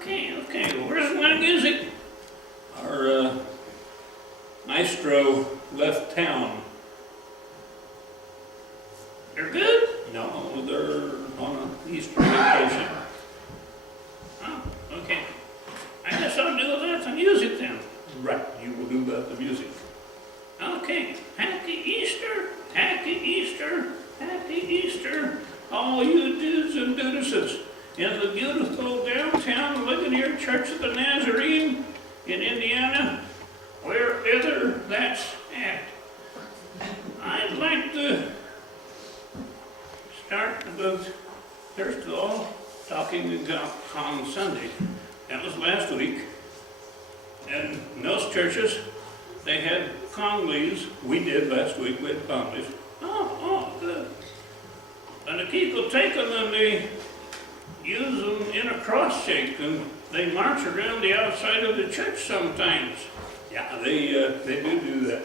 Okay, well, where's my music? Our maestro left town. They're good? No, they're on an Easter vacation. Oh, okay. I guess I'll do without the music then. Right, you will do without the music. Okay, happy Easter, happy Easter, happy Easter, all you dudes and dudesses in the beautiful downtown Ligonier Church of the Nazarene in Indiana, wherever that's at. I'd like to start with, first of all, talking about on Sunday. That was last week. And in those churches, they had conleys. We did last week, we had conleys. Oh, good. And the people take them and they use them in a cross shape and they march around the outside of the church sometimes. Yeah, they do that.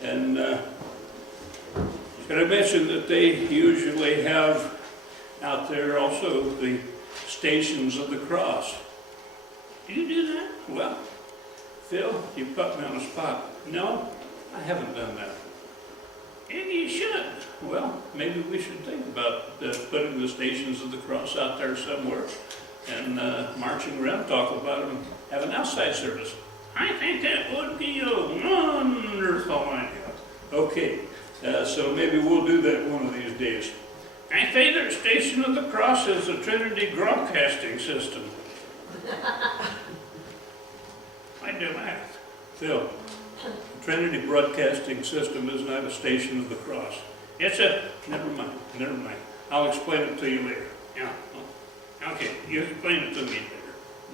And I mentioned that they usually have out there also the Stations of the Cross. Do you do that? Well, Phil, you put me on the spot. No, I haven't done that. Maybe you should. Well, maybe we should think about putting the Stations of the Cross out there somewhere and marching around, talk about them, have an outside service. I think that would be a wonderful idea. Okay, so maybe we'll do that one of these days. My favorite Station of the Cross is the Trinity Broadcasting System. I do that. Phil, the Trinity Broadcasting System is not a Station of the Cross. It's a, never mind. I'll explain it to you later. Yeah. Okay, you explain it to me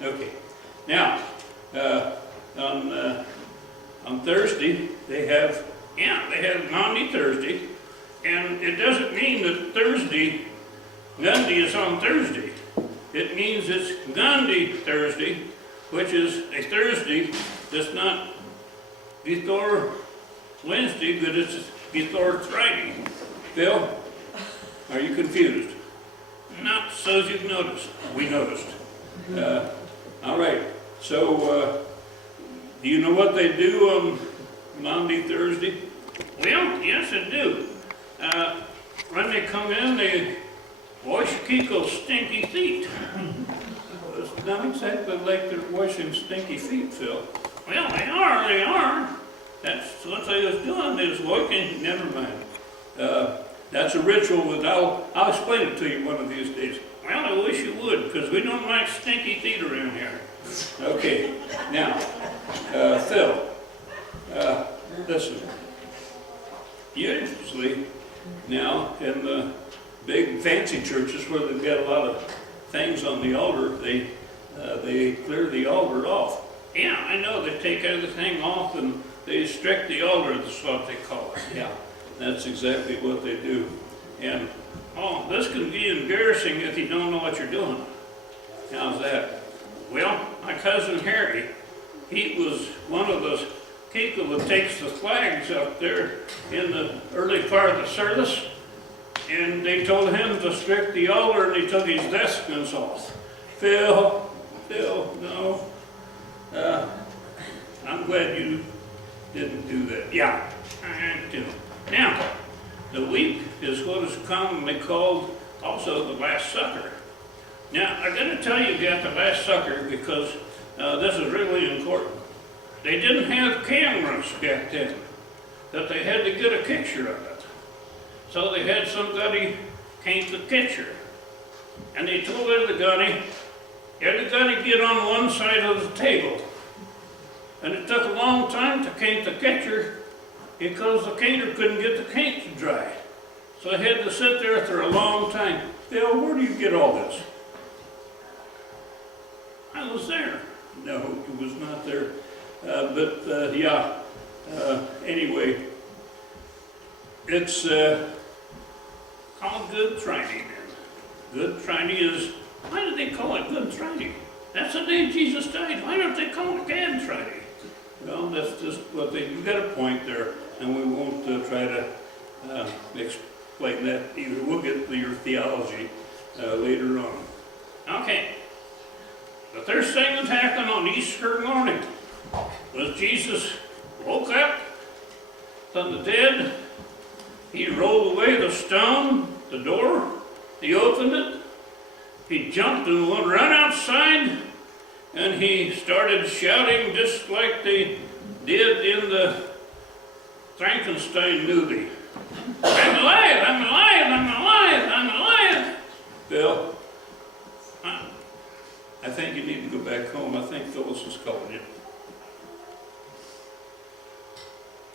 later. Okay. Now, on Thursday, they have Maundy Thursday, and it doesn't mean that Gundy is on Thursday. It means it's Gandhi Thursday, which is a Thursday that's not before Wednesday, but it's before Friday. Phil, are you confused? Not so as you've noticed. We noticed. All right, so do you know what they do on Maundy Thursday? Well, yes, I do. When they come in, they wash Kiko's stinky feet. It's not exactly like they're washing stinky feet, Phil. Well, they are. That's what they was doing, they was washing, never mind. That's a ritual that I'll explain it to you one of these days. Well, I wish you would, because we don't like stinky feet around here. Okay, now, Phil, listen. Usually, now, in the big fancy churches where they've got a lot of things on the altar, they clear the altar off. Yeah, I know, they take everything off and they strip the altar, that's what they call it. Yeah, that's exactly what they do. And, this can be embarrassing if you don't know what you're doing. How's that? Well, my cousin Harry, he was one of those people that takes the flags up there in the early part of the service, and they told him to strip the altar, and he took his vestments off. Phil, no. I'm glad you didn't do that. Yeah, I do. Now, the week is what is commonly called also the Last Supper. Now, I'm going to tell you about the Last Supper because this is really important. They didn't have cameras back then, that they had to get a picture of it. So they had somebody paint the picture. And they told everybody get on one side of the table. And it took a long time to paint the picture because the painter couldn't get the paint to dry. So they had to sit there for a long time. Phil, where do you get all this? I was there. No, it was not there. Anyway, it's called Good Friday then. Good Friday is, why do they call it Good Friday? That's the day Jesus died. Why don't they call it Bad Friday? Well, that's just what you got a point there, and we won't try to explain that either. We'll get to your theology later on. Okay. The first thing that happened on Easter morning was Jesus woke up from the dead. He rolled away the stone, the door. He opened it. He jumped and went run outside, and he started shouting just like they did in the Frankenstein movie. I'm alive, I'm alive, I'm alive, I'm alive. Bill, I think you need to go back home. I think Phyllis is calling you.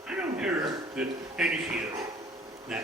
I don't hear her, but maybe she is. Nah.